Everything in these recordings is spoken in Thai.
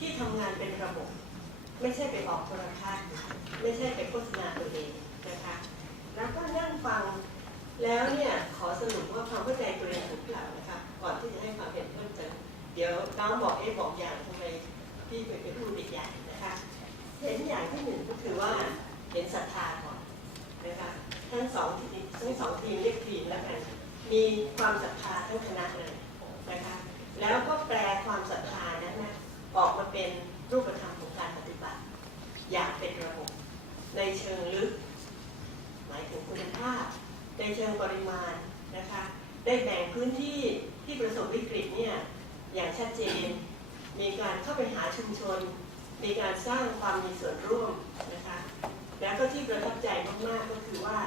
ที่ทำงานเป็นระบบ ไม่ใช่ไปออกโทรทัศน์ไม่ใช่ไปโฆษณาตัวเองนะคะแล้วก็นั่งฟังแล้วเนี่ยขอสรุปว่าความเข้าใจตัวเองถูกหรือเปล่านะคะก่อนที่จะให้ความเห็นเพิ่มเติมเดี๋ยวน้องบอกเอ๊บอกอย่างทำไมพี่ไปเป็นผู้อีกอย่างนะคะเห็นอย่างที่หนึ่งก็คือว่าเห็นศรัทธาก่อนนะคะทั้งสองทีมทั้งสองทีมเรียกทีมแล้วกันมีความศรัทธาทั้งคณะเลยนะคะแล้วก็แปลความศรัทธานั้นนะ ออกมาเป็นรูปธรรมของการปฏิบัติ อย่างเป็นระบบ ในเชิงลึก หมายถึงคุณภาพ ในเชิงปริมาณนะคะ ได้แบ่งพื้นที่ที่ประสบวิกฤตเนี่ยอย่างชัดเจน มีการเข้าไปหาชุมชน มีการสร้างความมีส่วนร่วมนะคะ แล้วก็ที่ประทับใจมากๆก็คือว่า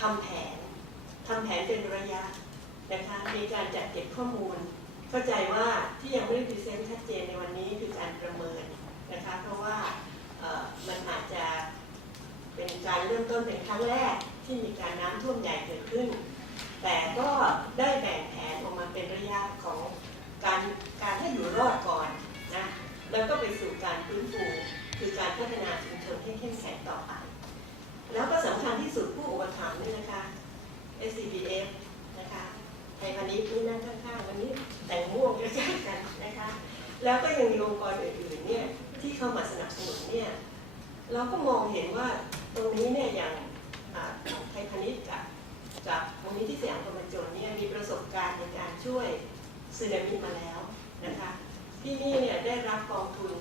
ทำแผนทำแผนเป็นระยะนะคะ มีการจัดเก็บข้อมูล เข้าใจว่าที่ยังไม่ได้พรีเซนต์ชัดเจนในวันนี้คือการประเมินนะคะเพราะว่ามันอาจจะเป็นการเริ่มต้นเป็นครั้งแรกที่มีการน้ำท่วมใหญ่เกิดขึ้น แต่ก็ได้แบ่งแผนออกมาเป็นระยะของการการให้อยู่รอดก่อนนะแล้วก็ไปสู่การฟื้นฟูคือการพัฒนาชุมชนให้เข้มแข็งต่อไปแล้วก็สำคัญที่สุดผู้อุปถัมภ์นี่นะคะ SCBF นะคะไทยพาณิชย์ที่นั่งข้างๆวันนี้ แต่งม่วงใกล้ๆกันนะคะ แล้วก็ยังมีองค์กรอื่นๆเนี่ยที่เข้ามาสนับสนุนเนี่ยเราก็มองเห็นว่าตรงนี้เนี่ยอย่างไทยพาณิชย์กับกับมูลนิธิสยามคนบรรจนเนี่ยมีประสบการณ์ในการช่วยสึนามิมาแล้วนะคะที่นี่เนี่ยได้รับกองทุน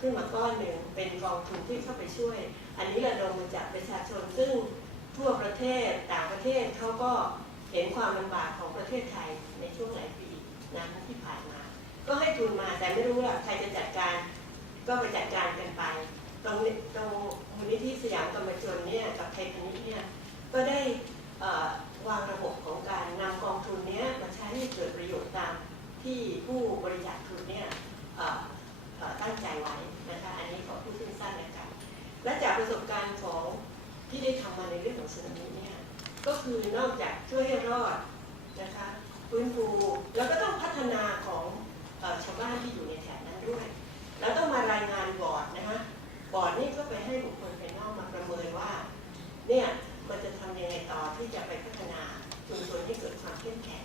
ขึ้นมาก้อนหนึ่งเป็นกองทุนที่เข้าไปช่วย อันนี้ระดมมาจากประชาชนซึ่งทั่วประเทศต่างประเทศเขาก็เห็นความลำบากของประเทศไทยในช่วงหลาย นะที่ผ่านมา ก็ให้ทุนมาแต่ไม่รู้ว่าใครจะจัดการ ก็ไปจัดการกันไป ตรงตรงมูลนิธิสยามกรรมชนเนี่ยกับไทยพาณิชย์เนี่ยก็ได้วางระบบของการนำกองทุนเนี้ยมาใช้ให้เกิดประโยชน์ตามที่ผู้บริจาคทุนเนี่ยตั้งใจไว้นะคะอันนี้ขอพูดสั้นๆนะครับและจากประสบการณ์ของที่ได้ทำมาในเรื่องของสึนามิเนี่ยก็คือนอกจากช่วยให้รอดนะคะ ฟื้นฟูแล้วก็ต้องพัฒนาของอชาวบ้านที่อยู่ในแถบนั้นด้วย แล้วต้องมารายงานบอร์ดนะคะบอร์ดนี่ก็ไปให้บุคคลภายนอกมาประเมินว่าเนี่ยมันจะทำยังไงต่อที่จะไปพัฒนาชุมชนให้เกิดความเข้มแข็ง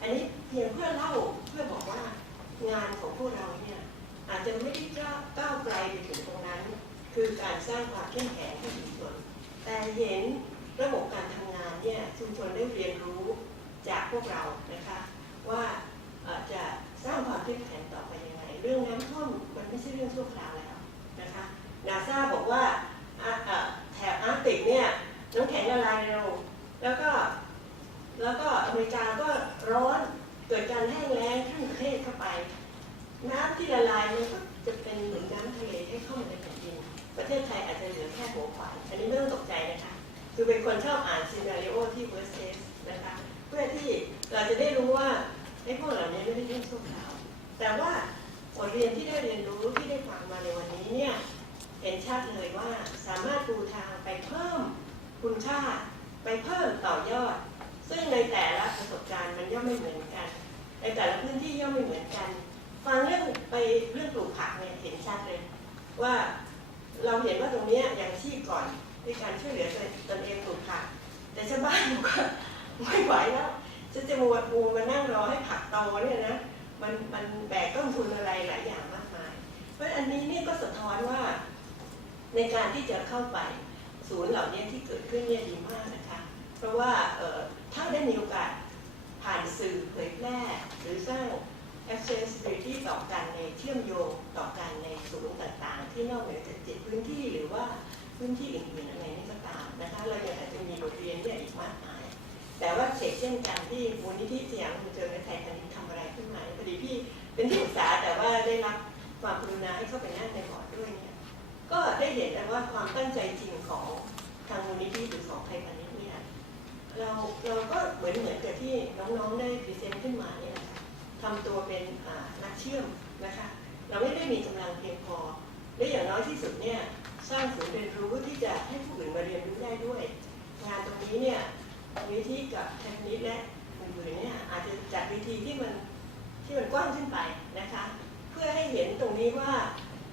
อันนี้เพียงเพื่อเล่าเพื่อบอกว่างานของพวกเราเนี่ยอาจจะไม่ได้ก้าวไกลไปถึงตรงนั้น คือการสร้างความเข้มแข็งให้ชุมชนแต่เห็นระบบการทำงานเนี่ยชุมชนได้เรียนรู้ จากพวกเรานะคะว่าจะสร้างความเข้มแข็งต่อไปยังไงเรื่องน้ำท่วมมันไม่ใช่เรื่องชั่วคราวแล้วนะคะนาซาบอกว่าแถบอาร์กติกเนี่ยน้ำแข็งละลายเร็วแล้วก็แล้วก็อเมริกาก็ร้อนเกิดการแห้งแล้งทั้งประเทศเข้าไป น้ำที่ละลายมันก็จะเป็นเหมือนน้ำทะเลให้เข้ามาในแผ่นดิน ประเทศไทยอาจจะเหลือแค่หัวขวานอันนี้ไม่ต้องตกใจนะคะ คือเป็นคนชอบอ่านซีนารีโอที่ worst case นะคะเพื่อที่เราจะได้รู้ว่าไอ้พวกเหล่านี้ไม่ได้เรื่องชั่วคราวแต่ว่าบทเรียนที่ได้เรียนรู้ที่ได้ฟังมาในวันนี้เนี่ยเห็นชัดเลยว่าสามารถปูทางไปเพิ่มคุณค่าไปเพิ่มต่อยอด ซึ่งในแต่ละประสบการณ์มันย่อมไม่เหมือนกัน ในแต่ละพื้นที่ย่อมไม่เหมือนกัน ฟังเรื่องไปเรื่องปลูกผักเนี่ยเห็นชัดเลย ว่าเราเห็นว่าตรงนี้อย่างชีพก่อนในการช่วยเหลือตนเองปลูกผัก แต่ชาวบ้านบอกว่า ไม่ไหวแล้วฉันจะมัวปูมานั่งรอให้ผักโตเนี่ยนะมันมันแบกต้นทุนอะไรหลายอย่างมากมาย เพราะอันนี้นี่ก็สะท้อนว่า ในการที่จะเข้าไปศูนย์เหล่านี้ที่เกิดขึ้นเนี่ยดีมากนะคะ เพราะว่าเอ่อถ้าได้มีโอกาสผ่านสื่อเผยแพร่หรือสร้าง accessibility ต่อกันในเชื่อมโยงต่อกันในศูนย์ต่างๆ ที่นอกเหนือจากเจ็ดพื้นที่หรือว่าพื้นที่อื่นๆอะไรนี่ก็ตามนะคะเรา กเช่นกันที่มูลนิธิสยามคุณเจอในไทยพาณิชย์ทำอะไรขึ้นมาพอดีพี่เป็นที่ปรึกษาแต่ว่าได้รับความกรุณาให้เข้าไปนั่งในบอร์ดด้วยเนี่ยก็ได้เห็นแล้วว่าความตั้งใจจริงของทางมูลนิธิหรือของไทยพาณิชย์เนี่ยเราเราก็เหมือนเหมือนกับที่น้องๆได้พรีเซนต์ขึ้นมาเนี่ยทำตัวเป็นนักเชื่อมนะคะเราไม่ได้มีกำลังเพียงพอและอย่างน้อยที่สุดเนี่ยสร้างศูนย์เรียนรู้ที่จะให้ผู้อื่นมาเรียนรู้ได้ด้วย งานตรงนี้เนี่ย วิธีกับเทคนิคและอื่นเนี่ยอาจจะจัดวิธีที่มันที่มันกว้างขึ้นไปนะคะ เพื่อให้เห็นตรงนี้ว่า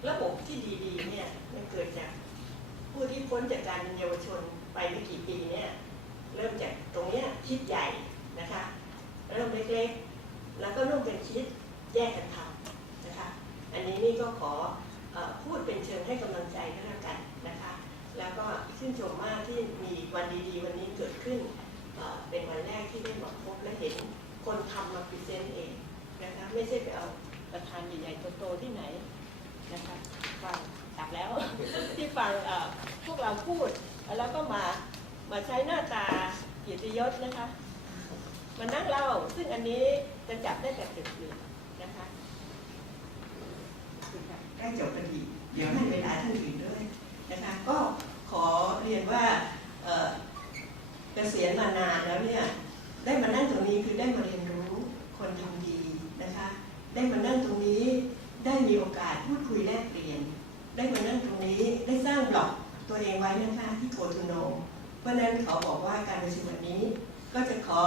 ระบบที่ดีๆเนี่ยมันเกิดจากผู้ที่พ้นจากการเยาวชนไปไม่กี่ปีเนี่ยเริ่มจากตรงเนี้ยคิดใหญ่นะคะ เริ่มเล็กๆ แล้วก็ร่วมกันคิดแยกกันทำนะคะ อันนี้นี่ก็ขออพูดเป็นเชิงให้กำลังใจก็แล้วกันนะคะ แล้วก็ชื่นชมมากที่มีวันดีๆ วันนี้เกิดขึ้น เป็นวันแรกที่ได้มาพบและเห็นคนทำมาพรีเซนต์เองนะคะไม่ใช่ไปเอาประธานใหญ่ๆโตๆที่ไหนนะคะฟังตับแล้วที่ฟังพวกเราพูดแล้วก็มามาใช้หน้าตาเกียรติยศนะคะมานั่งเล่าซึ่งอันนี้จะจับได้แต่ตึกอื่นนะคะใกล้จบพอดีเดี๋ยวให้เวลาท่านอื่นด้วยนะคะก็ขอเรียนว่า ษียณมานานแล้วเนี่ยได้มานั่งตรงนี้คือได้มาเรียนรู้คนทำดีนะคะ ได้มานั่งตรงนี้ได้มีโอกาสพูดคุยแลกเปลี่ยน ได้มานั่งตรงนี้ได้สร้างบล็อกตัวเองไว้นะคะที่โคทูโนเพราะฉะนั้นเขาบอกว่าการประชุมวันนี้ ก็จะขอ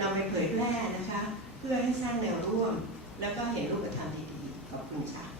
นำไปเผยแพร่นะคะ เพื่อให้สร้างแนวร่วม แล้วก็เห็นรูปธรรมดีๆขอบคุณค่ะ